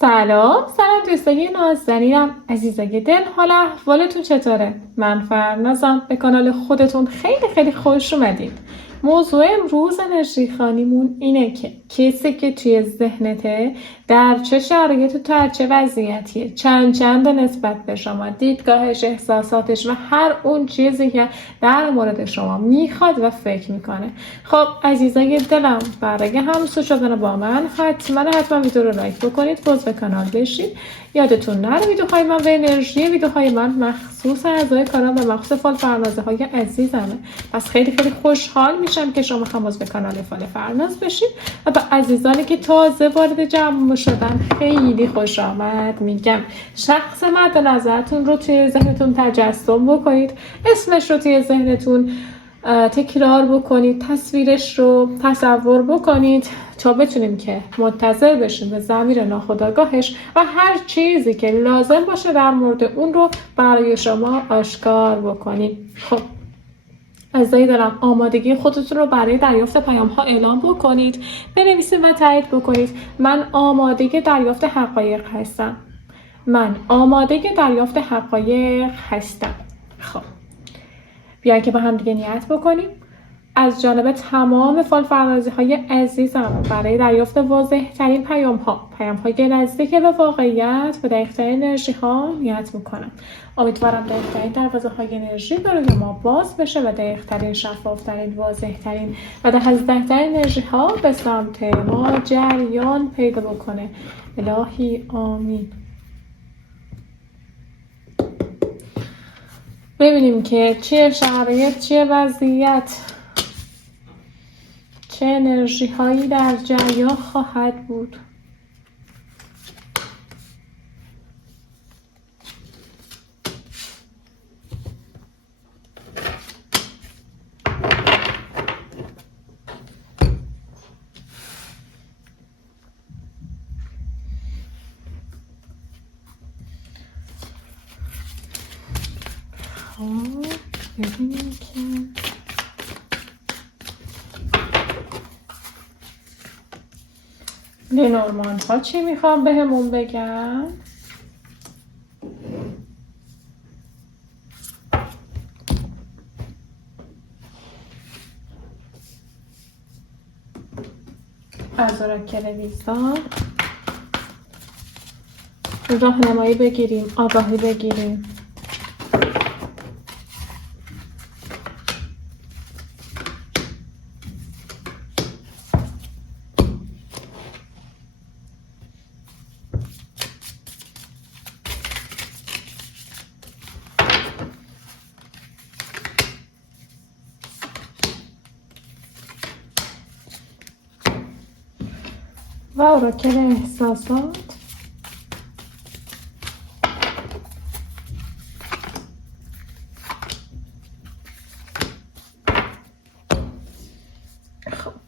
سلام دوستای نازنینم، عزیزای دل، حال احوالتون چطوره؟ من فرنازم، به کانال خودتون خیلی خوش اومدید. موضوع امروز انرژی خانیمون اینه که کسی که توی ذهنته در چه شرایطی، در چه وضعیتیه، چند نسبت به شما، دیدگاهش، احساساتش و هر اون چیزی که در مورد شما میخواد و فکر میکنه. خب عزیزای دلم، برای همسو شدن با من حتما ویدیو رو لایک بکنید، عضو کانال بشید. یادتون نره ویدیوهای من و انرژی ویدیوهای من مخصوص اعضای کانال و مخصوص فال فرنازه های عزیزمه. پس خیلی خوشحال میشم که شما هم عضو کانال فال فرناز بشید و به عزیزانی که تازه وارد جمع شدن خیلی خوش آمد میگم. شخص مد نظرتون رو توی ذهنتون تجسم بکنید، اسمش رو توی ذهنتون تکرار بکنید، تصویرش رو تصور بکنید تا بتونیم که منتظر بشیم به ضمیر ناخودآگاهش و هر چیزی که لازم باشه در مورد اون رو برای شما آشکار بکنید. خب عزیزای دلم، آمادگی خودتون رو برای دریافت پیام ها اعلام بکنید، بنویسید و تایید بکنید. من آماده دریافت حقایق هستم. من آماده دریافت حقایق هستم. خب بیاین که با هم دیگه نیت بکنیم از جانب تمام فال فرنازی های عزیزم برای دریافت واضح ترین پیام های نزدیک به واقعیت و دقیق ترین انرژی ها نیت میکنم. امیدوارم دقیق ترین دروازه های انرژی برای ما باز بشه و دقیق ترین، شفاف ترین، واضح ترین و دهن‌زده ترین انرژی ها به سمت ما جریان پیدا بکنه. الهی آمین. ببینیم که چه شرایط، چه وضعیت، چه انرژی هایی در جریان خواهد بود. ببینیم که لنورمان ها چی میخوام بهمون بگن؟ از اوراکل ویزا راهنمایی بگیریم، آگاهی بگیریم. و اوراکل احساسات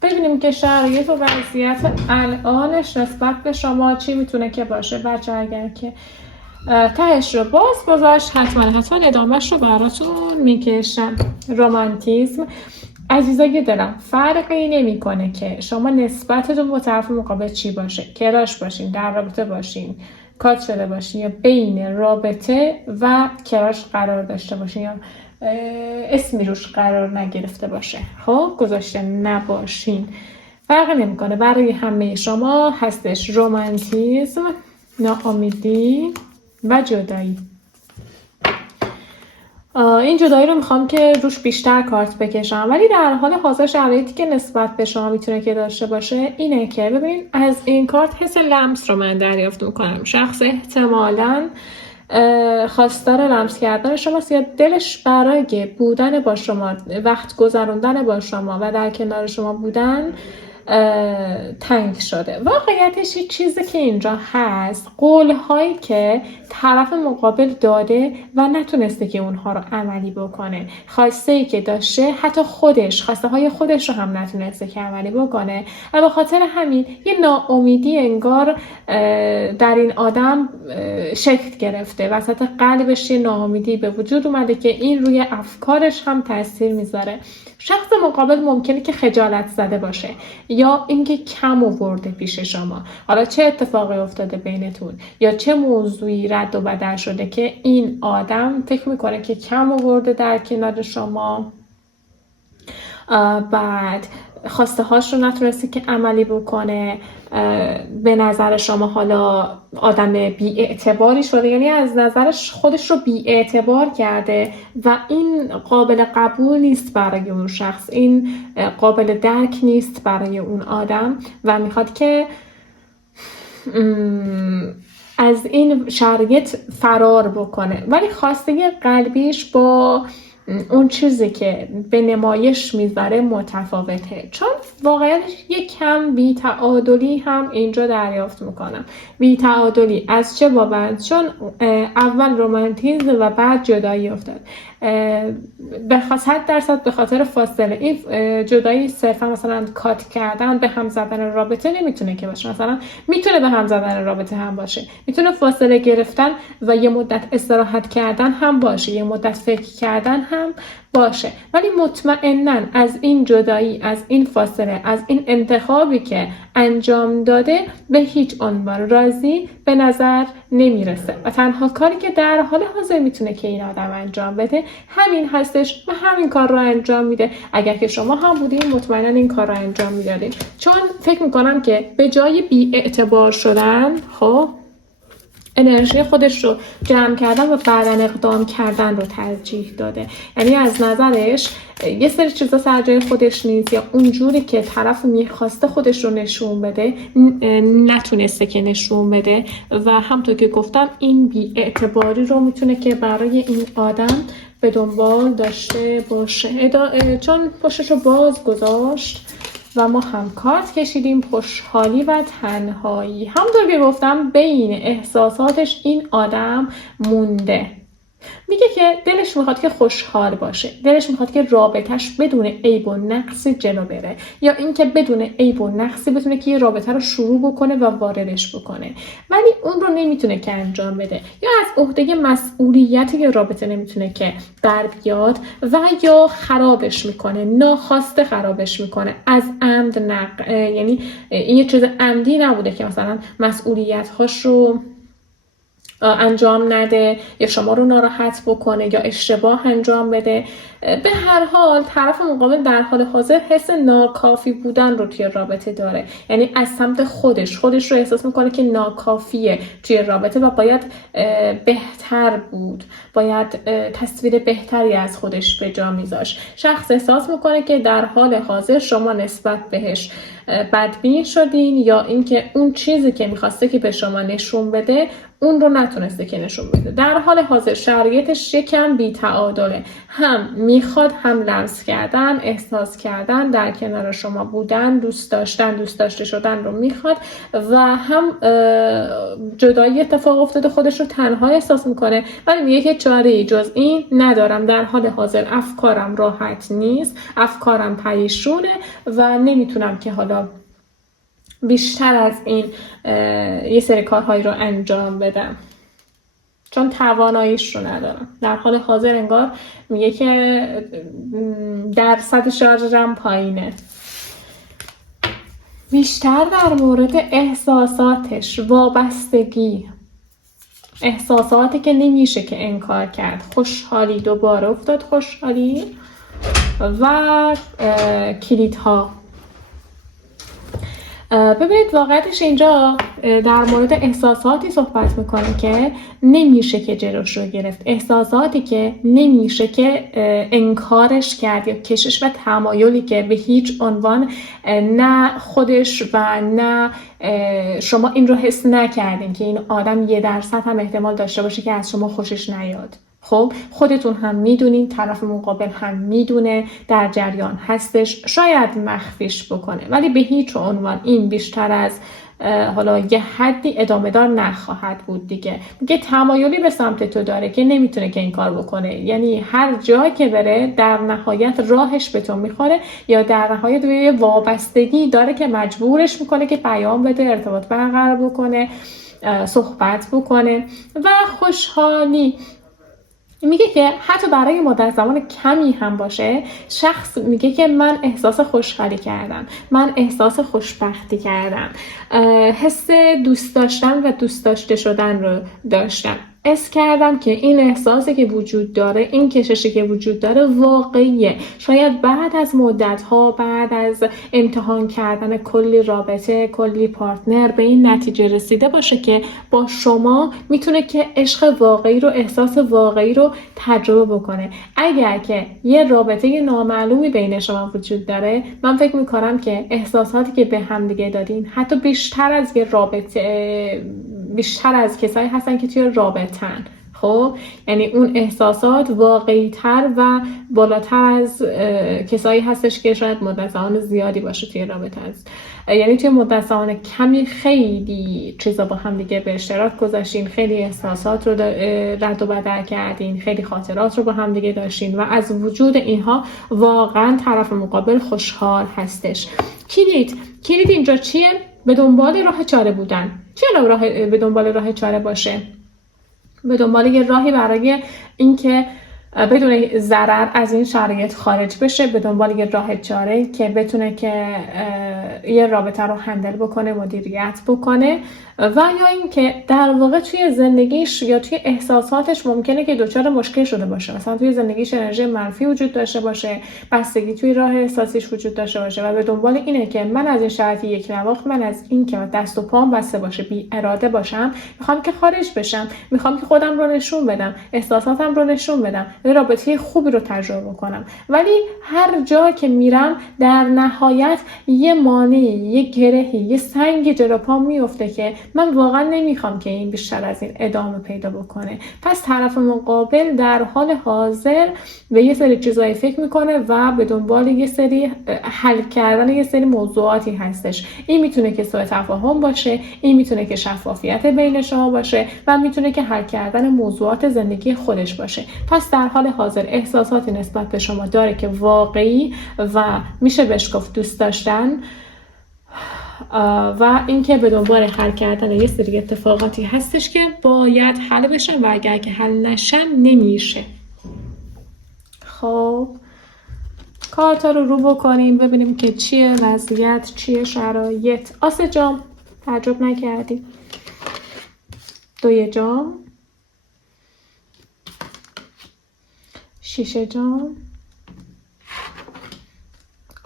ببینیم که شرایط و وضعیت الانش نسبت به شما چی میتونه که باشه. بچه اگر که تهش رو باز گذاشت حتما ادامهش رو براتون میکشم. رومانتیزم عزیزای دلم، فرقی نمیکنه که شما نسبتتون با طرف مقابل چی باشه، کراش باشین، در رابطه باشین، کات شده باشین یا بین رابطه و کراش قرار داشته باشین یا اسمی روش قرار نگرفته باشه، خب گذاشته نباشین، فرق نمیکنه. برای همه شما هستش رومانتیزم، ناامیدی و جدایی. این جدایی رو میخوام که روش بیشتر کارت بکشم، ولی در حال حاضر شرایطی که نسبت به شما میتونه که داشته باشه اینه که ببینید از این کارت حس لمس رو من دریافت میکنم. شخص احتمالاً خواستار لمس کردن شماست یا دلش برای بودن با شما، وقت گذروندن با شما و در کنار شما بودن تنگ شده. واقعیتش یه چیزی که اینجا هست، قول هایی که طرف مقابل داده و نتونسته که اونها رو عملی بکنه، خواسته ای که داشته حتی خودش خواسته های خودش رو هم نتونسته که عملی بکنه و به خاطر همین یه ناامیدی انگار در این آدم شکل گرفته، وسط قلبش یه ناامیدی به وجود اومده که این روی افکارش هم تاثیر میذاره. شخص مقابل ممکنه که خجالت زده باشه یا اینکه کم آورده پیش شما. حالا چه اتفاقی افتاده بینتون یا چه موضوعی رد و بدل شده که این آدم فکر میکنه که کم آورده در کنار شما، بعد خواسته هاش رو نتونستی که عملی بکنه، به نظر شما حالا آدم بی اعتباری شده، یعنی از نظرش خودش رو بی اعتبار کرده و این قابل قبول نیست برای اون شخص، این قابل درک نیست برای اون آدم و میخواد که از این شرایط فرار بکنه. ولی خواسته قلبیش با اون چیزی که به نمایش میذاره متفاوته، چون واقعا یک کم بی‌تعادلی هم اینجا دریافت میکنم. بی‌تعادلی از چه بابت؟ چون اول رومانتیزم و بعد جدایی افتاد. به 100% به خاطر فاصله. این جدایی صرفا مثلا کات کردن، به هم زدن رابطه نمیتونه که باشه. مثلا میتونه به هم زدن رابطه هم باشه، میتونه فاصله گرفتن و یه مدت استراحت کردن هم باشه، یه مدت فکر کردن هم باشه. ولی مطمئناً از این جدایی، از این فاصله، از این انتخابی که انجام داده به هیچ عنوان راضی به نظر نمیرسه و تنها کاری که در حال حاضر میتونه که این آدم انجام بده همین هستش و همین کار رو انجام میده. اگر که شما هم بودین مطمئناً این کار رو انجام میدادین، چون فکر میکنم که به جای بی اعتبار شدن انرژی خودش رو جمع کردن و بعدن اقدام کردن رو ترجیح داده. یعنی از نظرش یه سری چیزا سر جای خودش نیست یا اونجوری که طرف میخواسته خودش رو نشون بده نتونسته که نشون بده و همونطور که گفتم این بی‌اعتباری رو میتونه که برای این آدم به دنبال داشته باشه. چون پشتش رو باز گذاشت و ما هم کارت کشیدیم خوشحالی و تنهایی. همونطور که گفتم بین احساساتش این آدم مونده. میگه که دلش میخواد که خوشحال باشه، دلش میخواد که رابطهش بدون عیب و نقصی جلو بره، یا اینکه بدون عیب و نقصی بتونه که یه رابطه رو شروع بکنه و واردش بکنه، ولی اون رو نمیتونه که انجام بده، یا از عهده مسئولیت یه رابطه نمیتونه که بر بیاد و یا خرابش میکنه، ناخواسته خرابش میکنه، از عمد یعنی این یه چیز عمدی نبوده که مثلا مسئولیت هاش رو انجام نده یا شما رو ناراحت بکنه یا اشتباه انجام بده. به هر حال طرف مقابل در حال حاضر حس ناکافی بودن رو توی رابطه داره، یعنی از سمت خودش رو احساس میکنه که ناکافیه توی رابطه و باید بهتر بود، باید تصویر بهتری از خودش به جا میذاشت. شخص احساس میکنه که در حال حاضر شما نسبت بهش بدبین شدین یا اینکه اون چیزی که میخواسته که به شما نشون بده اون رو نتونسته که نشون بده. در حال حاضر شرایطش یکم بی‌تعادله، هم میخواد هم لمس کردن، احساس کردن، در کنار شما بودن، دوست داشته شدن رو میخواد و هم جدایی اتفاق افتاده خودش رو تنها احساس میکنه، ولی میگه که چاره‌ای جز این ندارم، در حال حاضر افکارم راحت نیست، افکارم پریشونه و نمیتونم که حالا بیشتر از این یه سری کارهایی رو انجام بدم چون تواناییش رو ندارم. در حال حاضر انگار میگه که درصد شارژم پایینه. بیشتر در مورد احساساتش، وابستگی، احساساتی که نمیشه که انکار کرد، خوشحالی، دوباره افتاد خوشحالی و کلیدها. ببینید واقعیتش اینجا در مورد احساساتی صحبت میکنه که نمیشه که جلوش رو گرفت، احساساتی که نمیشه که انکارش کرد یا کشش و تمایلی که به هیچ عنوان نه خودش و نه شما این رو حس نکردین که این آدم 1% هم احتمال داشته باشه که از شما خوشش نیاد. خب خودتون هم میدونین، طرف مقابل هم میدونه، در جریان هستش، شاید مخفیش بکنه ولی به هیچ عنوان این بیشتر از حالا یه حدی ادامه دار نخواهد بود دیگه. میگه تمایلی به سمت تو داره که نمیتونه که این کار بکنه، یعنی هر جایی که بره در نهایت راهش به تو میخوره یا در نهایت یه وابستگی داره که مجبورش میکنه که پیام بده، ارتباط برقرار بکنه، صحبت بکنه. و خوشحالی میگه که حتی برای مدت زمان کمی هم باشه، شخص میگه که من احساس خوشحالی کردم، من احساس خوشبختی کردم، حس دوست داشتن و دوست داشته شدن رو داشتم، حس کردم که این احساسی که وجود داره، این کششی که وجود داره واقعیه. شاید بعد از مدت‌ها، بعد از امتحان کردن کلی رابطه، کلی پارتنر، به این نتیجه رسیده باشه که با شما میتونه که عشق واقعی رو، احساس واقعی رو تجربه بکنه. اگر که یه رابطه نامعلومی بین شما وجود داره، من فکر میکنم که احساساتی که به هم دیگه دادین حتی بیشتر از یه رابطه، بیشتر از کسایی هستن که توی رابطن. خب یعنی اون احساسات واقعی تر و بالاتر از کسایی هستش که شاید مدت زمان زیادی باشه توی رابطه است. یعنی توی مدت زمان کمی خیلی چیزا با هم دیگه به اشتراک گذاشتین، خیلی احساسات رو رد و بدل کردین، خیلی خاطرات رو با هم دیگه داشتین و از وجود اینها واقعا طرف مقابل خوشحال هستش. کلید اینجا چیه؟ به دنبال راه چاره بودن. چرا به دنبال راه چاره باشه؟ به دنبال یه راهی برای اینکه بدون ضرر از این شرایط خارج بشه، به دنبال یه راه چاره که بتونه که یه رابطه رو هندل بکنه، مدیریت بکنه، و یا اینکه در واقع توی زندگیش یا توی احساساتش ممکنه که دچار مشکل شده باشه. مثلا توی زندگیش انرژی منفی وجود داشته باشه، بستگی توی راه احساسیش وجود داشته باشه و به دنبال اینه که من از این شرایط یک نواخت، من از این که دست و پام بسته باشه، بی اراده باشم، میخوام که خارج بشم، میخوام که خودم رو نشون بدم، احساساتم رو نشون بدم، رابطه خوبی رو تجربه کنم. ولی هر جا که میرم در نهایت یه مانعی، یه گرهی، یه سنگ جلو پام میفته که من واقعا نمیخوام که این بیشتر از این ادامه پیدا بکنه. پس طرف مقابل در حال حاضر به یه سری چیزایی فکر میکنه و به دنبال یه سری حل کردن یه سری موضوعاتی هستش. این میتونه که سوء تفاهم باشه، این میتونه که شفافیت بین شما باشه و میتونه که حل کردن موضوعات زندگی خودش باشه. پس در حال حاضر احساساتی نسبت به شما داره که واقعی و میشه بهش گفت دوست داشتن، و اینکه به دنبال حل کردن یه سری اتفاقاتی هستش که باید حل بشن و اگر که حل نشن نمیشه. خب کارتا رو بکنیم ببینیم که چیه وضعیت، چیه شرایط. آس جام، تعجب نکردی. 2 جام، 6 جام،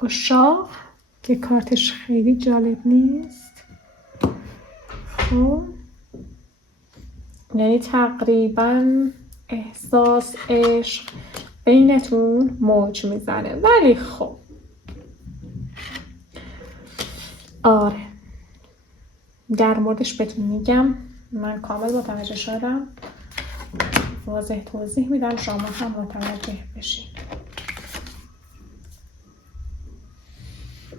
اشاق که کارتش خیلی جالب نیست. خب یعنی تقریبا احساس عشق بینتون موج میزنه، ولی خب آره در موردش بهتون میگم. من کامل متوجه شدم، واضح توضیح میدم، شما هم متوجه بشین.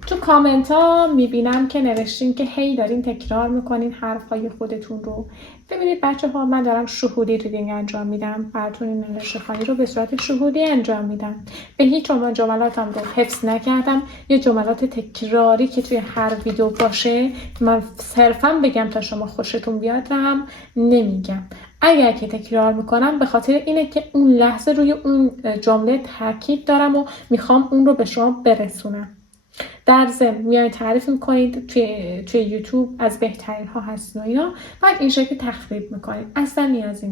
تو کامنت ها میبینم که نوشتین که هی دارین تکرار میکنین حرفای خودتون رو. ببینید بچه ها، من دارم شهودی ریدینگ انجام میدم، براتون این انرژی خانی رو به صورت شهودی انجام میدم. به هیچ عنوان جملاتم رو حفظ نکردم. یه جملات تکراری که توی هر ویدیو باشه من صرفا بگم تا شما خوشتون بیاد هم نمیگم. اگر که تکرار میکنم به خاطر اینه که اون لحظه روی اون جمله تاکید دارم و میخوام اون رو به شما برسونم. در ضمن میای تعریف میکنید توی یوتیوب از بهترین ها هست و اینا، بعد این شکلی تخریب میکنید. اصلا نیازی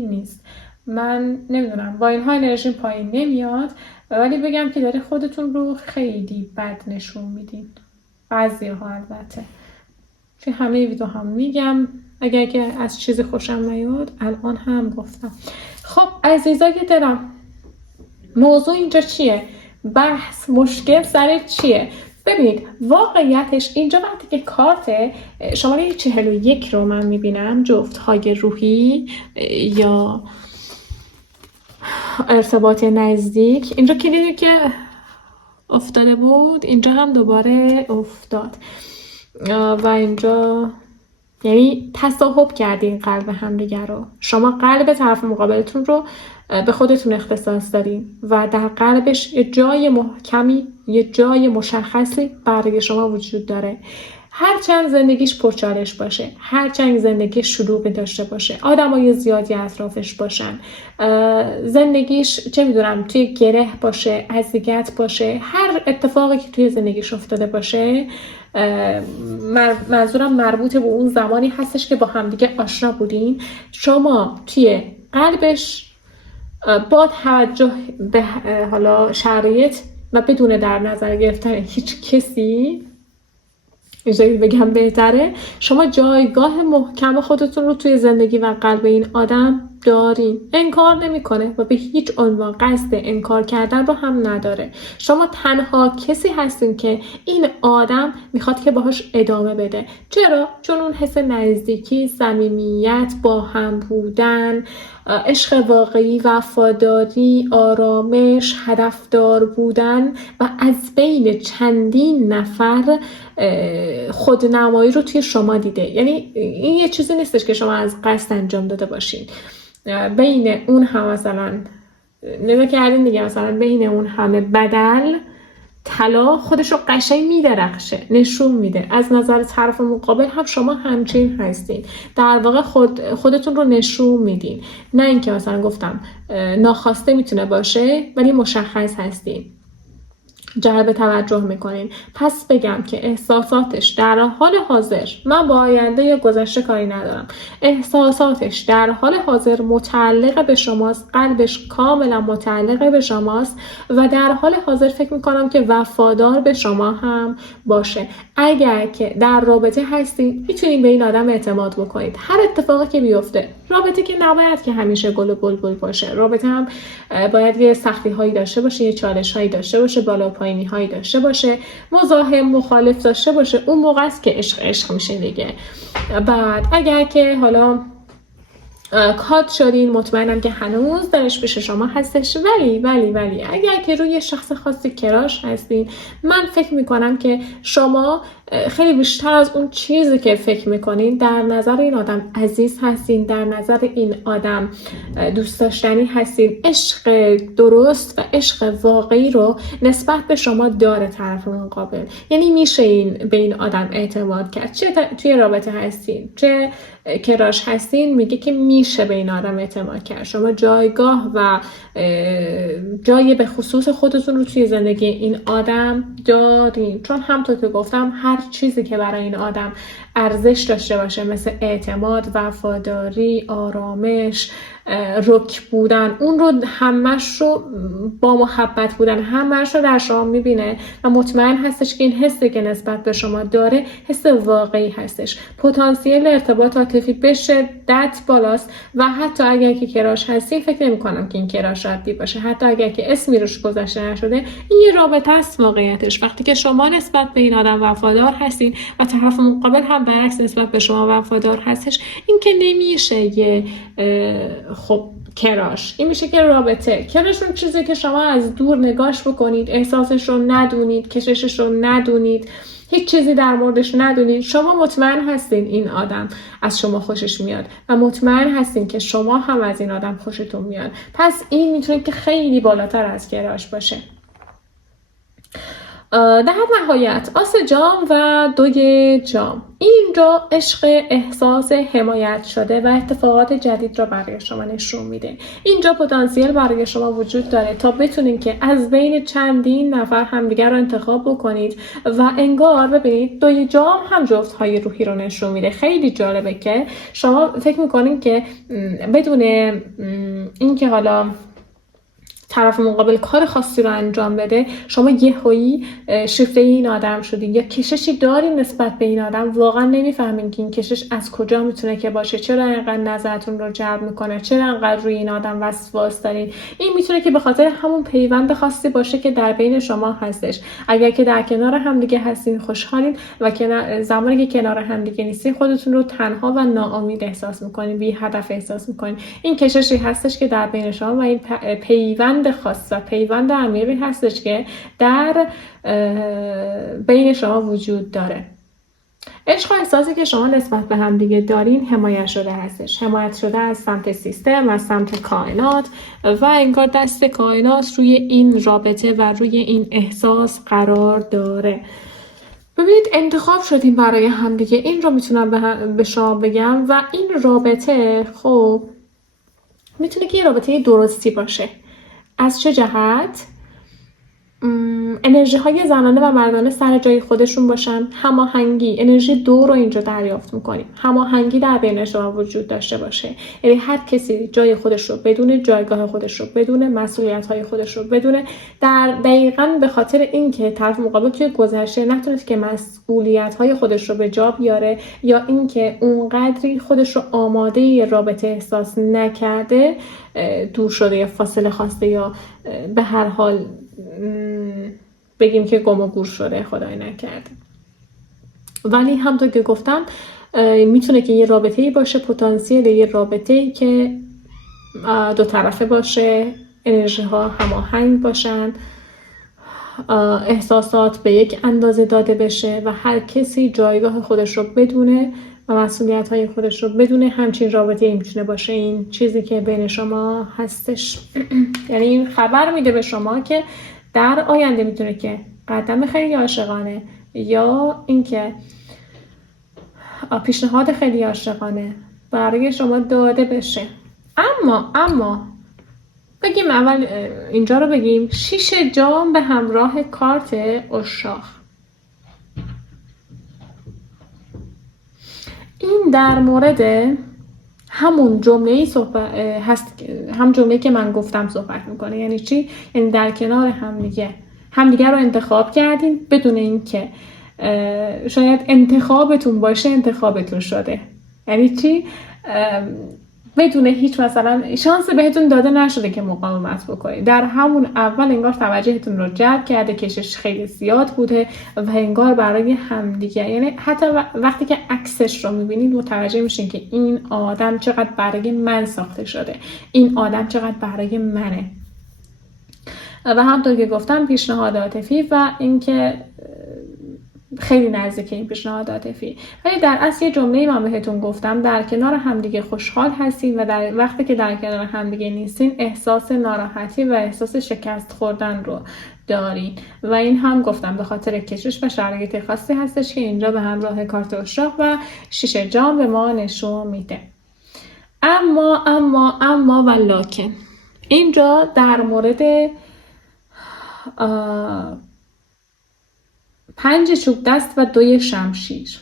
نیست. من نمیدونم با اینها انرژی پایین نمیاد، ولی بگم که داره خودتون رو خیلی بد نشون میدین. بعضی ها البته توی همه ویدیو هم میگم، اگر که از چیزی خوشم نیاد الان هم گفتم. خب عزیزای دلم، موضوع اینجا چیه؟ بحث مشکل سر چیه؟ ببینید واقعیتش اینجا وقتی که کارت شماره 41 رو من میبینم، جفت های روحی یا ارتباط نزدیک، اینجا کلیدی که افتاده بود اینجا هم دوباره افتاد و اینجا یعنی تصاحب کردین قلب همدیگر رو. شما قلب طرف مقابلتون رو به خودتون اختصاص دارین و در قلبش یه جای محکمی، یه جای مشخصی برای شما وجود داره. هرچند زندگیش پرچالش باشه، هرچند زندگی شلوغی داشته باشه، آدمای زیادی اطرافش باشن، زندگیش چه میدونم توی گره باشه، اذیت باشه، هر اتفاقی که توی زندگیش افتاده باشه، منظورم مربوط به اون زمانی هستش که با همدیگه آشنا بودین، شما توی قلبش با توجه به حالا شرایط و بدون در نظر گرفتن هیچ کسی، اینجوری بگم بهتره، شما جایگاه محکم خودتون رو توی زندگی و قلب این آدم دارین. انکار نمیکنه و به هیچ عنوان قصد انکار کردن رو هم نداره. شما تنها کسی هستین که این آدم میخواد که باهاش ادامه بده. چرا؟ چون اون حس نزدیکی، صمیمیت، با هم بودن، عشق واقعی، وفاداری، آرامش، هدفدار بودن و از بین چندین نفر خودنمایی رو توی شما دیده. یعنی این یه چیزی نیستش که شما از قصد انجام داده باشین. بین اون هم مثلا نگاه کردین دیگه، مثلا بین اون همه بدل طلا خودش رو قشنگ میدرخشه، نشون میده. از نظر طرف مقابل هم شما همچین هستین، در واقع خودتون رو نشون میدین. نه اینکه مثلا گفتم ناخواسته میتونه باشه ولی مشخص هستین، جلب توجه میکنین. پس بگم که احساساتش در حال حاضر، من با آینده یا گذشته کاری ندارم، احساساتش در حال حاضر متعلق به شماست، قلبش کاملا متعلق به شماست و در حال حاضر فکر میکنم که وفادار به شما هم باشه. اگر که در رابطه هستید میتونید به این آدم اعتماد بکنید. هر اتفاقی که بیفته، رابطه که نباید که همیشه گل و بلبل باشه، رابطه هم باید یه سختی هایی داشته باشه، یه چالش هایی داشته باشه، بالا پایینی هایی داشته باشه، مزاحم مخالف داشته باشه. اون موقع است که عشق میشه دیگه. بعد اگر که حالا کات شدین، مطمئنم که هنوز درش پیش شما هستش، ولی اگر که روی شخص خاصی کراش هستین، من فکر میکنم که شما خیلی بیشتر از اون چیزی که فکر میکنین در نظر این آدم عزیز هستین، در نظر این آدم دوست داشتنی هستین. عشق درست و عشق واقعی رو نسبت به شما داره طرف مقابل. یعنی میشه به این آدم اعتماد کرد. چه توی رابطه هستین، چه کراش هستین، میگه که میشه به این آدم اعتماد کرد. شما جایگاه و جای به خصوص خودتون رو توی زندگی این آدم دارین، چون همونطور که گفتم هر چیزی که برای این آدم ارزش داشته باشه، مثل اعتماد، وفاداری، آرامش، رک بودن، اون رو همش رو با محبت بودن همش رو در شما میبینه و مطمئن هستش که این حسی که نسبت به شما داره حس واقعی هستش. پتانسیل ارتباط عاطفی به شدت بالاست و حتی اگر که کراش هستی فکر نمی کنم که این کراش ردی باشه. حتی اگر که اسمی روش گذاشته نشده، این یه رابطه است واقعیتش. وقتی که شما نسبت به این آدم وفادار هستین و طرف مقابل هم برعکس نسبت به شما وفادار هستش، این که نمیشه یه خب کراش، این میشه که رابطه. کراش اون چیزی که شما از دور نگاش بکنید، احساسش رو ندونید، کششش رو ندونید، هیچ چیزی در موردش ندونید. شما مطمئن هستین این آدم از شما خوشش میاد و مطمئن هستین که شما هم از این آدم خوشتون میاد. پس این میتونه که خیلی بالاتر از کراش باشه. در نهایت آس جام و 2 جام، اینجا عشق، احساس حمایت شده و اتفاقات جدید را برای شما نشون میده. اینجا پتانسیل برای شما وجود داره تا بتونین که از بین چندین نفر همدیگر رو انتخاب بکنید و انگار ببینید 2 جام هم جفت های روحی رو نشون میده. خیلی جالبه که شما فکر میکنین که بدون اینکه حالا طرف مقابل کار خاصی رو انجام بده، شما یهویی شیفته این آدم شدین یا کششی دارین نسبت به این آدم، واقعا نمیفهمین که این کشش از کجا میتونه که باشه، چرا اینقدر نظرتون رو جلب میکنه، چرا اینقدر روی این آدم وسواس دارین. این میتونه که به خاطر همون پیوند خاصی باشه که در بین شما هستش. اگر که در کنار هم دیگه هستین خوشحالین و زمانی که کنار هم دیگه نیستین خودتون رو تنها و ناامید احساس میکنین، بی هدف احساس میکنین. این کششی هستش که در بین شما و این پیوند خاص و پیوند عمیقی هستش که در بین شما وجود داره. عشق و احساسی که شما نسبت به هم دیگه دارین حمایت شده هستش، حمایت شده از سمت سیستم، از سمت کائنات و انگار دست کائنات روی این رابطه و روی این احساس قرار داره. ببینید انتخاب شدیم برای هم دیگه، این رو میتونم به شما بگم. و این رابطه خب میتونه که یه رابطه درستی باشه. از چه جهت؟ انرژی های زنانه و مردانه سر جای خودشون باشن. هماهنگی، انرژی دو رو اینجا دریافت میکنیم. هماهنگی در بین شما وجود داشته باشه، یعنی هر کسی جای خودش رو بدونه، جایگاه خودش رو بدونه، مسئولیت های خودش رو بدونه، در دقیقاً به خاطر اینکه طرف مقابل توی گذشته نتونست که مسئولیت های خودش رو به جا بیاره، یا اینکه اونقدری خودش رو آماده یه رابطه احساس نکرده، دور شده یا فاصله خواسته، یا به هر حال بگیم که گم و گور شده، خدای نکرده. ولی همونطور که گفتم میتونه که یه رابطه‌ای باشه، پتانسیل یه رابطه‌ای که دو طرفه باشه، انرژی ها هماهنگ باشن، احساسات به یک اندازه داده بشه و هر کسی جایگاه خودش رو بدونه و مسئولیت های خودش رو بدونه. همچین رابطه‌ای میتونه باشه این چیزی که بین شما هستش. یعنی این خبر میده به شما که در آینده میتونه که قدم خیلی عاشقانه یا اینکه پیشنهاد خیلی عاشقانه برای شما داده بشه. اما بگیم اول اینجا رو بگیم 6 جام به همراه کارت عشاق. این در مورد همون جمله‌ای صحبت هست، هم جمله‌ای که من گفتم صحبت میکنه. یعنی چی؟ یعنی در کنار همدیگه رو انتخاب کردین بدون اینکه شاید انتخابتون باشه انتخابتون شده. یعنی چی؟ بدون هیچ مثلا شانس بهتون داده نشده که مقاومت بکنید. در همون اول انگار توجهتون رو جلب کرده، کشش خیلی زیاد بوده و انگار برای همدیگه، یعنی حتی وقتی که عکسش رو میبینید متوجه میشین که این آدم چقدر برای من ساخته شده، این آدم چقدر برای منه. و همونطور که گفتم پیشنهاد عاطفی و اینکه خیلی نزدیک این پیشنهاد عاطفی. ولی در اصل یه جمله‌ای من بهتون گفتم، در کنار همدیگه خوشحال هستین و در وقتی که در کنار همدیگه نیستین احساس ناراحتی و احساس شکست خوردن رو دارین. و این هم گفتم به خاطر کشش و شرایط خاصی هستش که اینجا به همراه کارت عشاق و 6 جام به ما نشون میده. اما و لکن اینجا در مورد 5 چوب دست و 2 شمشیر.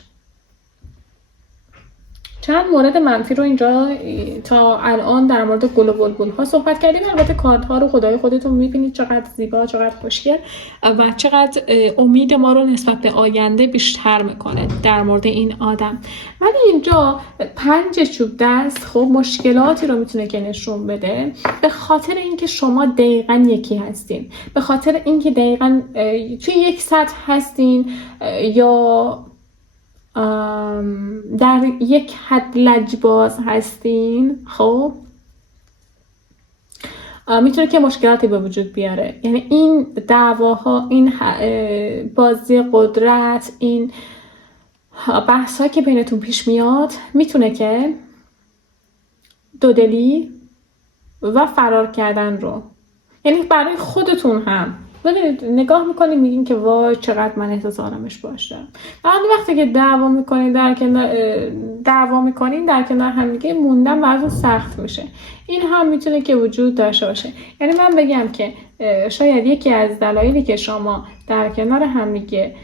چند مورد منفی رو اینجا تا الان در مورد گل و بلبل ها صحبت کردیم. البته کارت ها رو خدای خودتون میبینید چقدر زیبا، چقدر خوشگل و چقدر امید ما رو نسبت به آینده بیشتر میکنه در مورد این آدم. ولی اینجا 5 چوب دست خب مشکلاتی رو میتونه که نشون بده، به خاطر اینکه شما دقیقاً یکی هستین، به خاطر اینکه دقیقاً توی یک سطح هستین یا در یک حد لجباز هستین. خب میتونه که مشکلاتی به وجود بیاره. یعنی این دعواها، این بازی قدرت، این بحث که بینتون پیش میاد میتونه که دودلی و فرار کردن رو، یعنی برای خودتون هم ببینید نگاه میکنید میگین که وای چقدر من احساس آرامش باشم. اما وقتی که دعوا میکنین در کنار هم دیگه موندن براتون سخت میشه. این هم میتونه که وجود داشته باشه. یعنی من بگم که شاید یکی از دلایلی که شما در کنار هم دیگه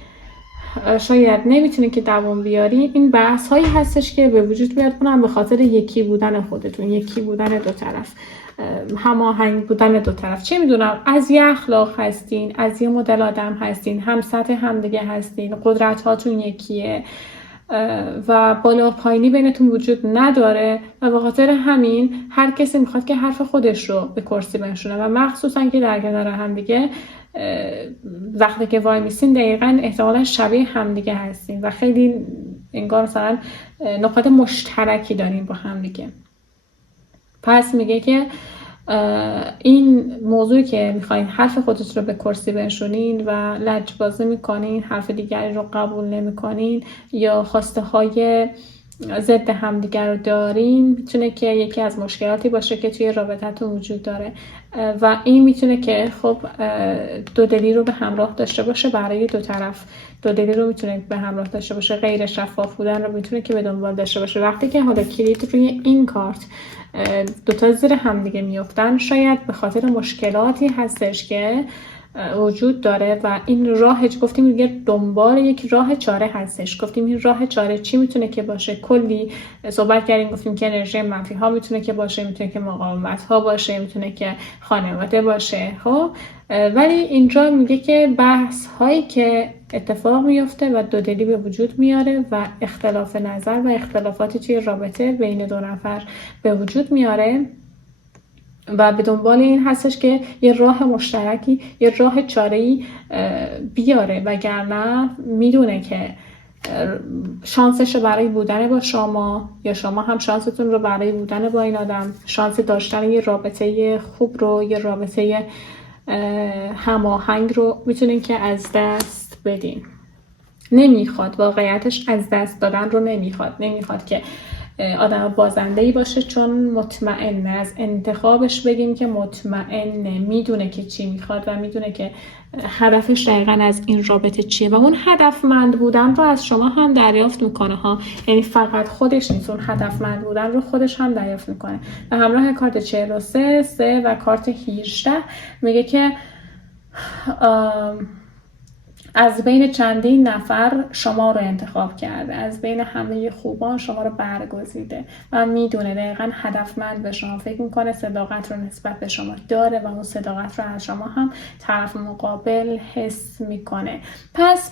شاید نمیتونید که دوام بیارین این بحث هایی هستش که به وجود میاد، اونم به خاطر یکی بودن خودتون، یکی بودن دو طرف، هماهنگ بودن دو طرف. چه میدونم از یه اخلاق هستین، از یه مدل آدم هستین، هم سطح همدیگه هستین، قدرت هاتون یکیه و بالا پایینی بینتون وجود نداره و به خاطر همین هر کسی میخواد که حرف خودش رو به کرسی بنشونه و مخصوصا که در کنار همدیگه وقتی که وای میسین دقیقاً احتمالاً شبیه همدیگه هستین و خیلی انگار مثلا نقاط مشترکی دارین با همدیگه. پس میگه که این موضوعی که میخواین حرف خودت رو به کرسی بنشونین و لجبازی میکنین، حرف دیگری رو قبول نمیکنین یا خواسته های ضد همدیگر رو دارین، میتونه که یکی از مشکلاتی باشه که توی رابطتون وجود داره و این میتونه که خب دودلی رو به همراه داشته باشه برای دو طرف. دودلی رو میتونه به همراه داشته باشه، غیر شفاف بودن رو میتونه که به دنبال داشته باشه. وقتی که حالا کلید روی این کارت دوتا زیر همدیگه میافتن، شاید به خاطر مشکلاتی هستش که وجود داره و این راه گفتیم دیگه دنبال یک راه چاره هستش. گفتیم این راه چاره چی میتونه که باشه؟ کلی صحبت کردیم، گفتیم که انرژی منفی ها میتونه که باشه، میتونه که مقاومت ها باشه، میتونه که خانواده باشه. خب ولی اینجا میگه که بحث هایی که اتفاق میفته و دودلی به وجود میاره و اختلاف نظر و اختلافاتی توی رابطه بین دو نفر به وجود میاره و به دنبال این هستش که یه راه مشترکی، یه راه چاره‌ای بیاره، وگرنه میدونه که شانسش برای بودن با شما یا شما هم شانستون رو برای بودن با این آدم، شانس داشتن یه رابطه خوب رو، یه رابطه هماهنگ رو میتونین که از دست بدین. نمیخواد، واقعیتش از دست دادن رو نمیخواد که آدم بازنده‌ای باشه، چون مطمئنه. از انتخابش بگیم که مطمئنه، میدونه که چی میخواد و میدونه که هدفش دقیقاً از این رابطه چیه و اون هدفمند بودن رو از شما هم دریافت میکنه ها. یعنی فقط خودش نیست، اون هدفمند بودن رو خودش هم دریافت میکنه. و همراه کارت 43 3 و کارت 18 میگه که از بین چندین نفر شما رو انتخاب کرده، از بین همه خوبان شما رو برگزیده و میدونه دقیقاً هدفمند به شما فکر میکنه، صداقت رو نسبت به شما داره و اون صداقت رو از شما هم طرف مقابل حس میکنه. پس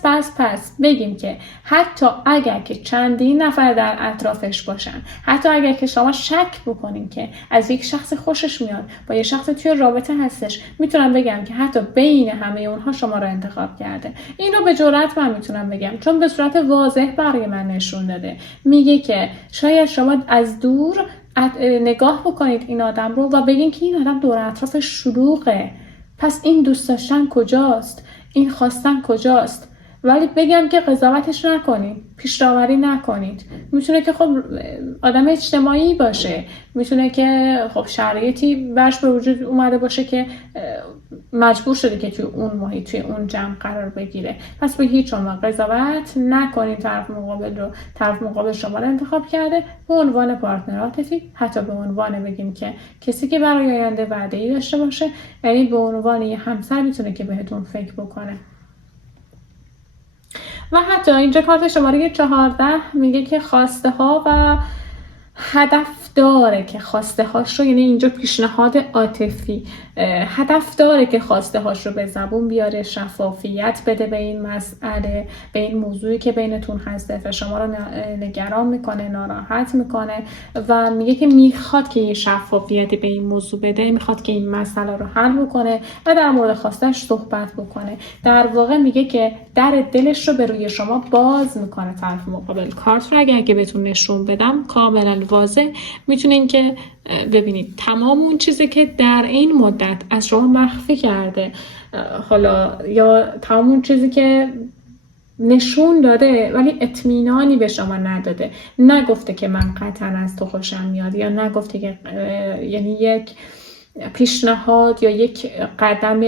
بگیم که حتی اگر که چندین نفر در اطرافش باشن، حتی اگر که شما شک بکنین که از یک شخص خوشش میاد، با یه شخص توی رابطه هستش، میتونم بگم که حتی بین همه اونها شما رو انتخاب کرده. این رو به جرئت من میتونم بگم، چون به صورت واضح برای من نشون داده. میگه که شاید شما از دور نگاه بکنید این آدم رو و بگین که این آدم دور اطرافش شلوغه، پس این دوست داشتن کجاست؟ این خواستن کجاست؟ ولی بگم که قضاوتش نکنید، پیش‌داوری نکنید. میتونه که خب آدم اجتماعی باشه، میتونه که خب شرایطی برش به وجود اومده باشه که مجبور شده که توی اون محیط، توی اون جمع قرار بگیره. پس به هیچ عنوان قضاوت نکنید طرف مقابل شما رو انتخاب کرده به عنوان پارتنر عاطفی، حتی به عنوان بگیم که کسی که برای آینده وعده‌ای داشته باشه، یعنی به عنوان یه همسر میتونه که بهتون فکر بکنه. و حتی اینجا کارت شماره 14 میگه که خواسته ها و هدف داره که خواسته هاش رو، یعنی اینجا پیشنهاد عاطفی، هدف داره که خواسته هاش رو به زبون بیاره، شفافیت بده به این مسئله، به این موضوعی که بینتون هسته و شما رو نگران میکنه، ناراحت میکنه و میگه که میخواد که یه شفافیتی به این موضوع بده، میخواد که این مسئله رو حل بکنه و در مورد خواستش صحبت بکنه. در واقع میگه که در دلش رو به روی شما باز میکنه طرف مقابل. کارت رو اگه بهتون نشون بدم کاملا واضح میتونین که ببینید تمام اون چیزی که در این مدت از شما مخفی کرده، حالا یا تمام اون چیزی که نشون داده ولی اطمینانی به شما نداده، نگفته که من قطعا از تو خوشم میاد، یا نگفته که یعنی یک پیشنهاد یا یک قدم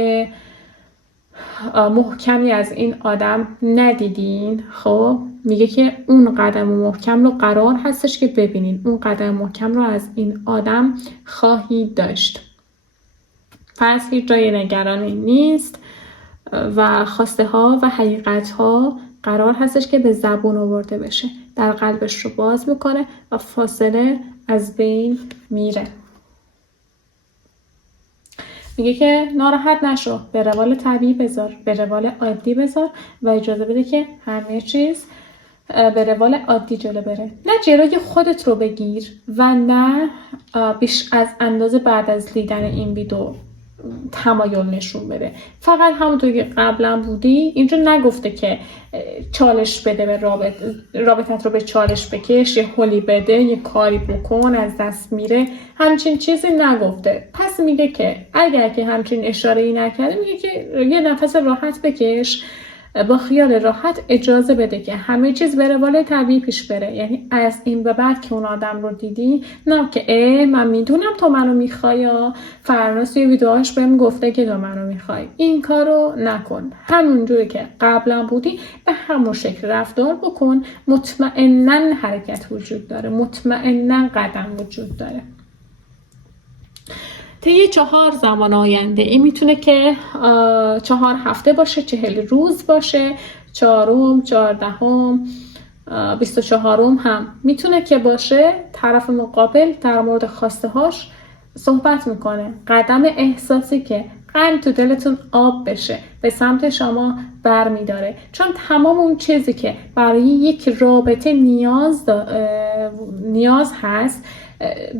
محکمی از این آدم ندیدین. خب میگه که اون قدم محکم رو قرار هستش که ببینین، اون قدم محکم رو از این آدم خواهید داشت. پس هیچ جای نگرانی نیست و خواسته ها و حقیقت ها قرار هستش که به زبون آورده بشه، در قلبش رو باز میکنه و فاصله از بین میره. میگه که ناراحت نشو، به روال طبیعی بذار، به روال عادی بذار و اجازه بده که همه چیز به روال عادی جلو بره. نه جلوی خودت رو بگیر و نه بیش از اندازه بعد از دیدن این ویدیو تمایل نشون بده. فقط همونطور که قبلا بودی، اینجا نگفته که چالش بده به رابطت رو به چالش بکش، یه هولی بده، یه کاری بکن از دست میره، همچین چیزی نگفته. پس میگه که اگر که همچین اشاره ای نکرده، میگه که یه نفس راحت بکش با خیال راحت اجازه بده که همه چیز بره بالای طبیعی پیش بره. یعنی از این به بعد که اون آدم رو دیدی، نه که من میدونم تو منو میخوای، یا فرناس توی ویدیوهاش بهم گفته که تو منو میخوای. این کارو نکن. همونجوری که قبلا بودی به همون شکل رفتار بکن. مطمئناً حرکت وجود داره، مطمئناً قدم وجود داره. طی 4 زمان آینده، این میتونه که 4 هفته باشه، 40 روز باشه، 4م، 14م، 24م هم میتونه که باشه. طرف مقابل در مورد خواسته هاش صحبت میکنه. قدم احساسی که قند تو دلتون آب بشه به سمت شما برمیداره، چون تمام اون چیزی که برای یک رابطه نیاز هست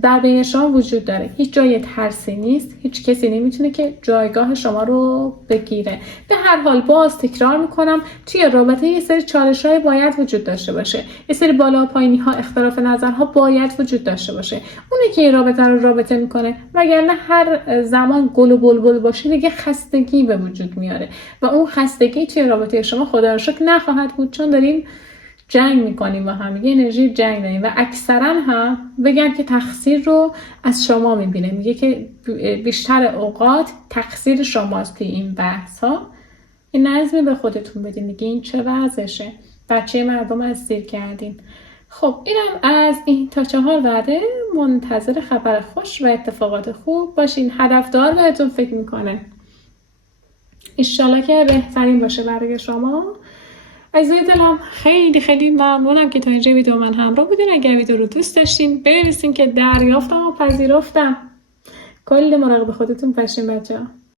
در بین شما وجود داره. هیچ جای ترسی نیست، هیچ کسی نمیتونه که جایگاه شما رو بگیره. به هر حال باز تکرار میکنم، توی رابطه یه سری چالش‌های باید وجود داشته باشه، یه سری بالا و پایینی ها، اختلاف نظرها باید وجود داشته باشه. اونی که این رابطه رو رابطه میکنه، وگرنه هر زمان گل و بلبل باشه دیگه خستگی به وجود میاره و اون خستگی توی رابطه شما خدا رو شکر نخواهد بود، چون داریم جنگ میکنیم با هم، یه انرژی جنگ داریم و اکثرا هم بگم که تقصیر رو از شما میبینه. میگه که بیشتر اوقات تقصیر شماست توی این بحث ها. این نظمی به خودتون بدین، میگه این چه وضعشه، بچه مردم اسیر کردین. خب اینم از این تا 4 وعده. منتظر خبر خوش و اتفاقات خوب باشین. هدفدار بهتون فکر میکنه، انشالله که بهترین باشه برای شما. عزیزای دلم خیلی خیلی ممنونم که تا اینجا ویدیو من همراه بودین. اگر ویدیو رو دوست داشتین بنویسین که دریافتم و پذیرفتم. کل مراقب خودتون باشین بچه‌ها.